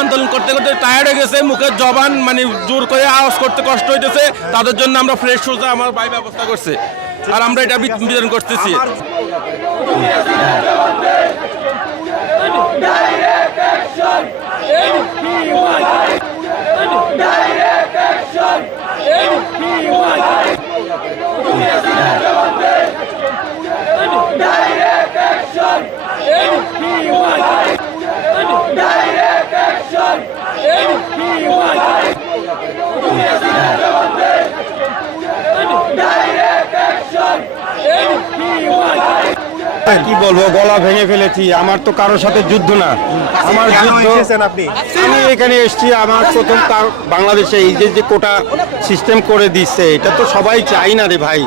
আন্দোলন করতে করতে টায়ার্ড হয়ে গেছে, মুখে জবান মানে জোর করে আওয়াজ করতে কষ্ট হইতেছে। তাদের জন্য আমরা ফ্রেশ সোজা আমার বাই ব্যবস্থা করছে। আর আমরা এটা বিত- বিতরণ করতেছি। কি বলব গলা ভেঙে ফেলেছি। আমার তো কারোর সাথে যুদ্ধ না। আমার যুদ্ধ আপনি? আমি এখানে এসেছি আমার প্রথম বাংলাদেশে এই যে যে কোটা সিস্টেম করে দিচ্ছে এটা তো সবাই চাই না রে ভাই।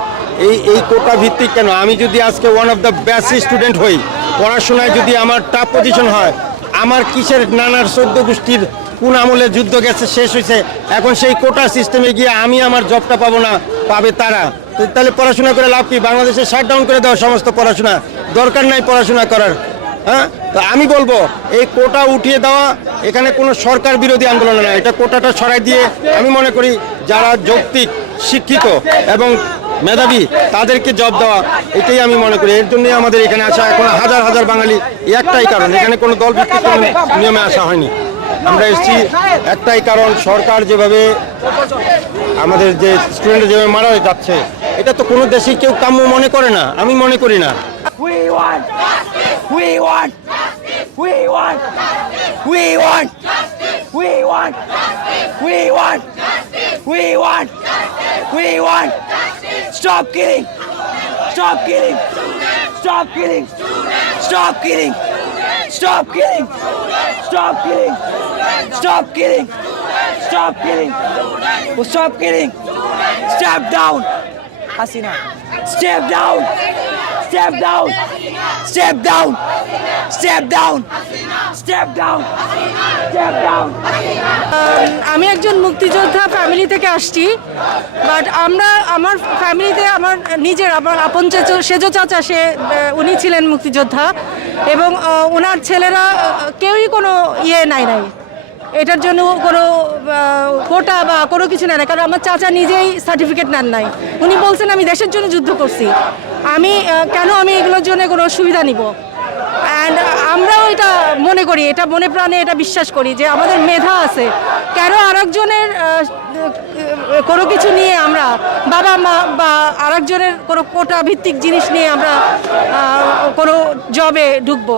এই এই কোটা ভিত্তিক কেন? আমি যদি আজকে one of the best student হই পড়াশোনায় যদি আমার টাপ পজিশন হয় আমার কিসের নানার চোদ্দ গোষ্ঠীর কোন আমলে যুদ্ধ গেছে, শেষ হয়েছে। এখন সেই কোটা সিস্টেমে গিয়ে আমি আমার জবটা পাবো না, পাবে তারা। তাহলে পড়াশোনা করে লাভ কি? বাংলাদেশে শাট ডাউন করে দেওয়া সমস্ত পড়াশোনা। দরকার নাই পড়াশোনা করার হ্যাঁ? তো আমি বলব, এই কোটা উঠিয়ে দেওয়া এখানে কোনো সরকার বিরোধী আন্দোলন না এটা কোটাটা ছড়াই দিয়ে আমি মনে করি যারা যৌক্তিক, শিক্ষিত এবং মেধাবী, তাদেরকে জব দেওয়া, এটাই আমি মনে করি। এর জন্যই আমাদের এখানে আসা, এখন হাজার হাজার বাঙালি একটাই কারণ। এখানে কোনো দল ভিত্তিক নিয়মে আসা হয়নি। আমরা এসেছি একটাই কারণ, সরকার যেভাবে আমাদের যে স্টুডেন্ট যেভাবে মারা যাচ্ছে, এটা তো কোনো দেশেই কেউ কাম্য মনে করে না। আমি মনে করি না। We want We want We want We want We want Stop killing Stop killing Stop killing Stop killing Stop killing Stop killing Stop killing Stop killing Stop killing Step down Hasina Step down Step down Step down Step down Step down Step down. আমি একজন মুক্তিযোদ্ধা family থেকে আসছি। But আমরা, আমার ফ্যামিলিতে আমার নিজের, আমার আপন চেচো, সেজো চাচা, সে উনি ছিলেন মুক্তিযোদ্ধা। এবং ওনার ছেলেরা কেউই কোনো ইয়ে নাই নাই। এটার জন্য কোনো কোটা বা কোনো কিছু নেয় না, কারণ আমার চাচা নিজেই সার্টিফিকেট নেন নাই। উনি বলছেন, আমি দেশের জন্য যুদ্ধ করছি। আমি কেন আমি এগুলোর জন্য কোনো সুবিধা নিব? অ্যান্ড আমরাও এটা মনে করি, এটা মনে প্রাণে এটা বিশ্বাস করি যে আমাদের মেধা আছে। কেন আরেকজনের কোনো কিছু নিয়ে আমরা বাবা মা বা আরেকজনের কোনো কোটা ভিত্তিক জিনিস নিয়ে আমরা কোনো জবে ঢুকবো?